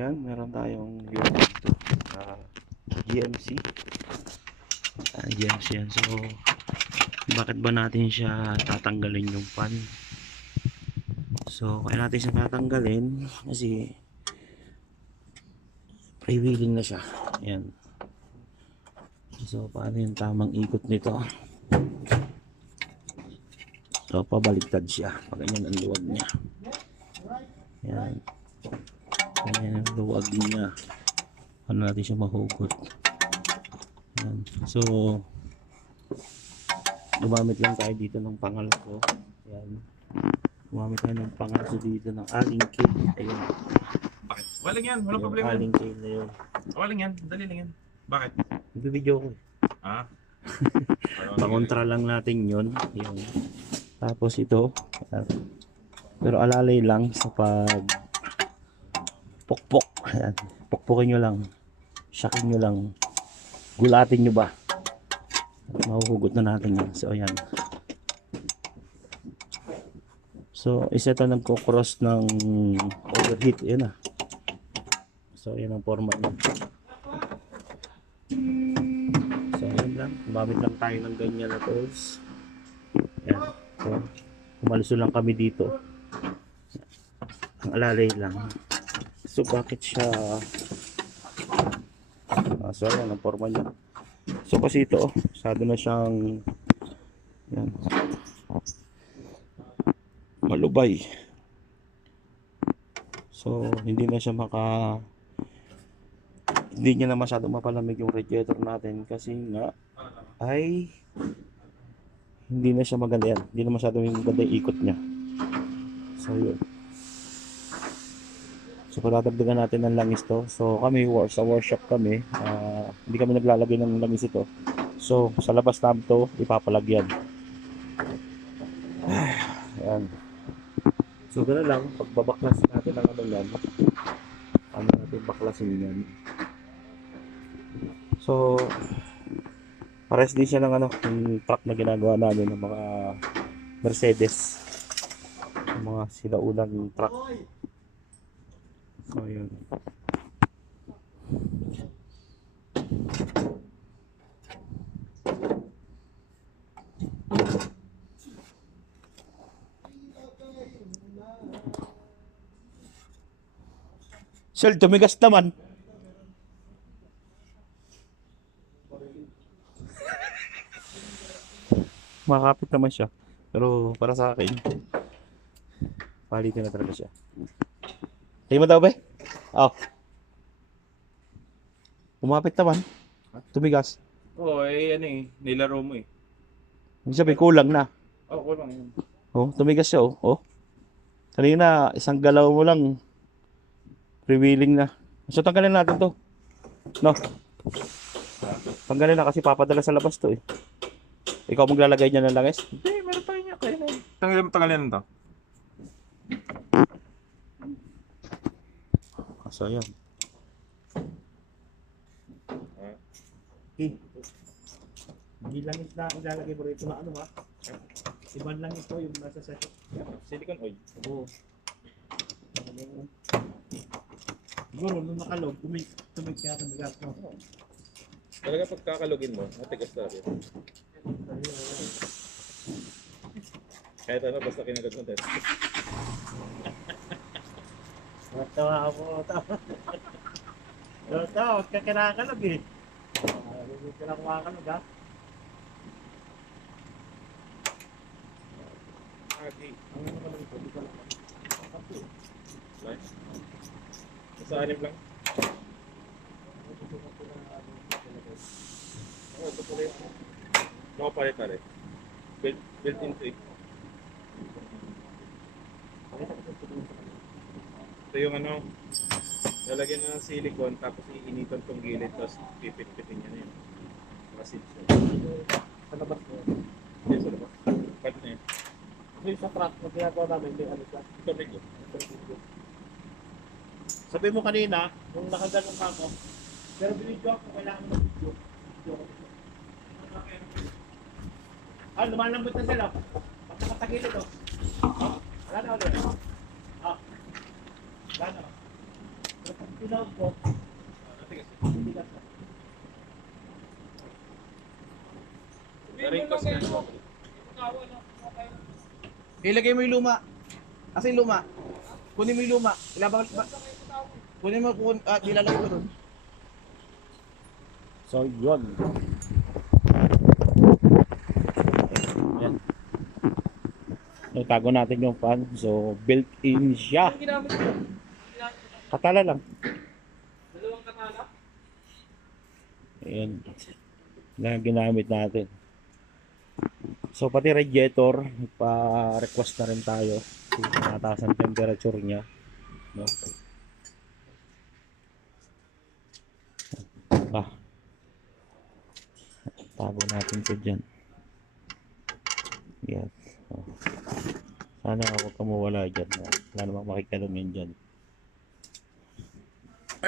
Yan, meron tayong view dito sa GMC. GMC yan. So, bakit ba natin siya tatanggalin yung pan? So, kaya natin siya tatanggalin kasi freewheeling na siya. Yan. So, paano yung tamang ikot nito? So, pabaliktad siya. Pag ganyan ang luwag niya. Yan. Ganyan ang luwag niya. Ano natin siya mahugot. Yan. So, gumamit lang tayo dito ng pangalso. Yan. Gumamit tayo ng pangalso dito ng aling key. Ayun. Bakit? Walang yan, walang problema. Aling key na yun. Walang yan, dali lang yan. Bakit? Nag-video ko. Ah? Pakontra lang natin yun. Yun. Tapos ito. Pero alalay lang sa pag pokpok. Ayan. Pokpokin nyo lang. Shakin nyo lang. Gulatin nyo ba? Mahuhugot na natin yan. So ayan. So isa ito nagko-cross ng overheat. Ayan ah. So ayan ang forma niya. So ayan lang. Gumamit lang tayo ng ganyan na tools. Ayan. So umaluso lang kami dito. Ang alalay lang. So bakit siya so ayan ang forma niya. So kasi ito sado na siyang yan, malubay. So hindi na siya hindi niya na masyadong mapalamig yung radiator natin kasi nga ay hindi na siya maganda yan. Hindi na masyadong maganda yung ikot niya. So yun. So patadagdagan natin ng langis to. So kami sa workshop kami, hindi kami naglalagay ng langis ito. So sa labas namin to ipapalagyan. Ayan. So gano'n lang, pagbabaklas natin ng ano yan, ano natin baklasin yan. So pares din siya ng ano, yung truck na ginagawa namin ng mga Mercedes, ng mga sinaulang truck. So yun. Sir, tumigas naman. Makakapit naman siya. Pero para sa akin, palitin na talaga siya. Tingin mo daw ba? Oh. Umapit naman. Tumigas. Oo, ano nilaro mo eh. Hindi sabi, kulang na. Oo, kulang yun. Oh, tumigas siya oh. Oh. Kanina, isang galaw mo lang. Freewheeling na. So, tanggalin natin to. No? Tanggalin na kasi papadala sa labas to eh. Ikaw maglalagay niya ng langis? Hindi, meron tayo niya. Kaya na yun. Tanggalin to. So, ayan. Okay. Hindi langis na ilalagay mo rito na ano ha? Ibang langis to yung nasa set. Silicone oil. Oo. Siguro, nung nakalog, tumig kaya sa bigas mo. Talaga pagkakalugin mo, matigas talaga yun. Kahit ano, basta kinagat mo test. Natawa ako. Tawa, huwag ka kinakalog eh. Huwag ka na kumakalog ha. Okay. Ang ano naman ito, di ka lang. Nice. Sa anim lang. Oo, ito pala yun. Nakapalit na rin. Built-in to eh. Ito yung ano, lalagyan ng silicone tapos iinitan tong gilid tapos pipit-pitin niya na yun. Masid siya. Sa labas mo. Hindi, sa labas. Cut na yun. Kasi sa truck, na ginagawa namin, may ano siya. Ito rin yun. Sabi mo kanina, nung nakaganong pa ako, pero binidyo ako, kailangan mo video. Lumalambot na sila. Pag nakatagil ito. Wala na ulit. Wala na. Ringkos ka. Ilagay mo yung luma. Kasi yung luma. Kunin mo yung luma. Kunin mo, nilalagay mo doon. So, yun. Yan. Itago natin yung fan. So, built-in siya. Katala lang. Dalawang katala? Ayan. Na ginamit natin. So, pati radiator, pa-request na rin tayo. Mataas ang temperature niya. No? Tago natin ito dyan. Yes. Oh. Sana huwag ka mawala dyan. Wala namang makikilom yun dyan.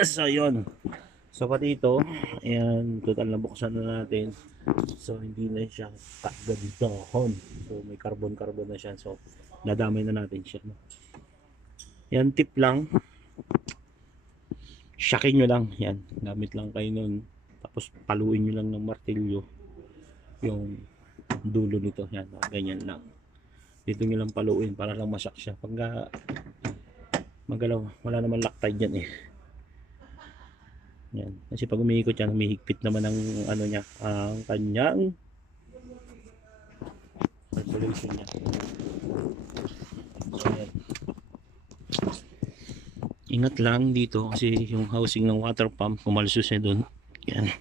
So, yun. So, pati ito, ayan, total na buksan na natin. So, hindi na siya kagandahan. So, may carbon-carbon na siya. So, nadamay na natin siya. No? Yan, tip lang. Shakin nyo lang. Yan, gamit lang kayo nun. Tapos, paluin nyo lang ng martilyo yung dulo nito. Yan, ganyan lang. Dito nyo lang paluin para lang masak siya. Pag magalaw, wala naman loctite dyan eh. Yan. Kasi pag umiikot yan, humihigpit naman ang ano niya, ang kanyang circulation niya. So, yan. Ingat lang dito kasi yung housing ng water pump, kumalsos na doon. Yan.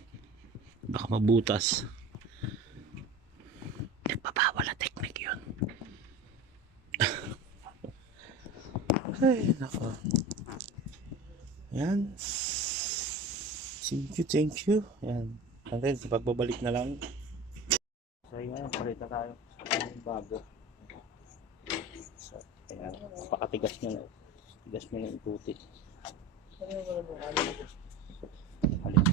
Baka mabutas. Nagpapawala technique yun. Ay, nako. Yan. Thank you. Yan. Hanggang sa pagbabalik na lang. So, yan. Palit na tayo sa bago. So, ayan. Pakatigas nyo na. Tigas mo na yung puti. Halit.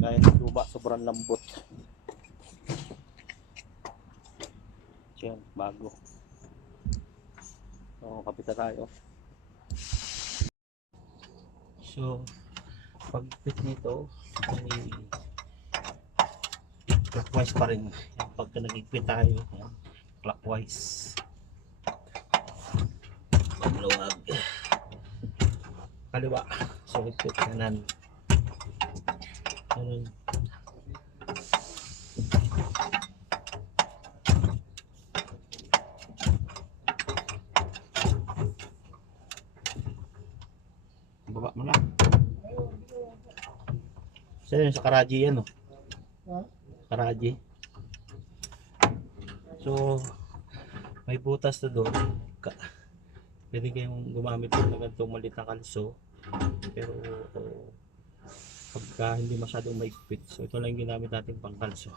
Gaya ng luba, sobrang lambot. Yan, bago. So, kapita tayo. So, pag-fit nito, ay clockwise pa rin. Yan, pagka nag-fit tayo, yan, clockwise. Pagluwag. Kaliwa. So, fit kanan. Ganun. Baba mo lang. Sa Karaji yan, oh. Karaji. So, may butas na doon. Pwede kayong gumamit ng ganitong maliit na kalso. Pero, pagka hindi masyadong maigpit, so ito lang yung ginamit natin pang kalso.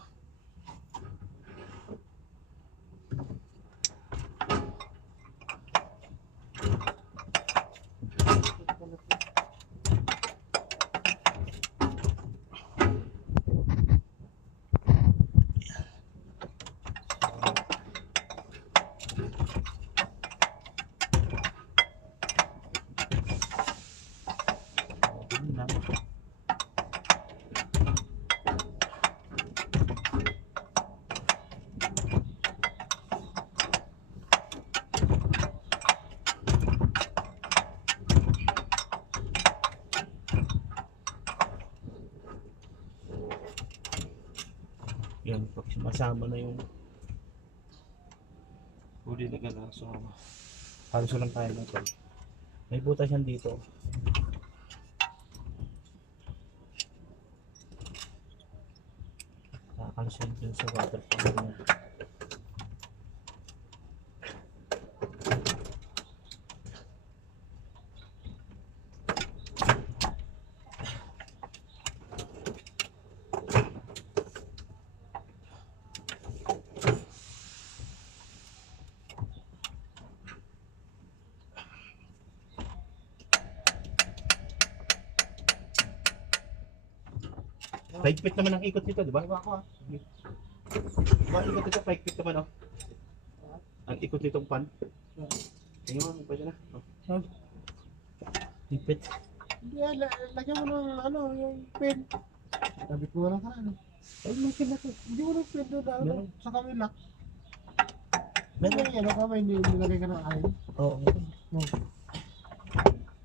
Yan, pag sumasama na yung huli na gano'n, so halos lang tayo natin. May butas yan dito. Kakalusin dun sa water pump na. Paigpit naman ang ikot nito, di ba? Ako ha. Diba, ikot nito, paigpit naman, oh. Ang ikot nitong pan. Ayun, pwede na. Oh. Ipit. Hindi, lagyan mo ng ano, yung pin. Sabi ko wala ka ano. Ay, may pin na to. Hindi mo ng pin doon na ano, Meron. sa kamila. Meron. May ano ka, may nilagay ka ng alin. Oo. Oh.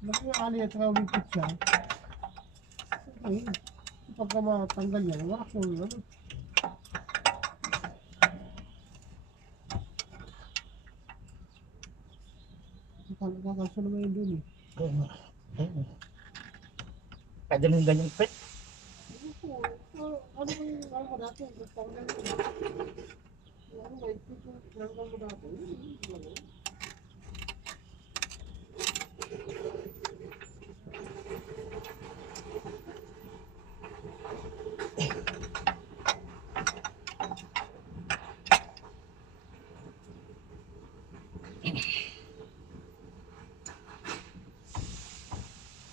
Lagyan mo yung alin at saka umipit siya. Okay. Pagka matanggal yan, wala ko ano. Kakalso naman yun dun eh. Oo nga. Oo. Pwede na yung ganyang ipit. Ano ba yung ano mo dati? Tanggal mo. Ano ba yung tanggal mo dati?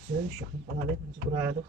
Sir, shock ang pangalan. Sigurado.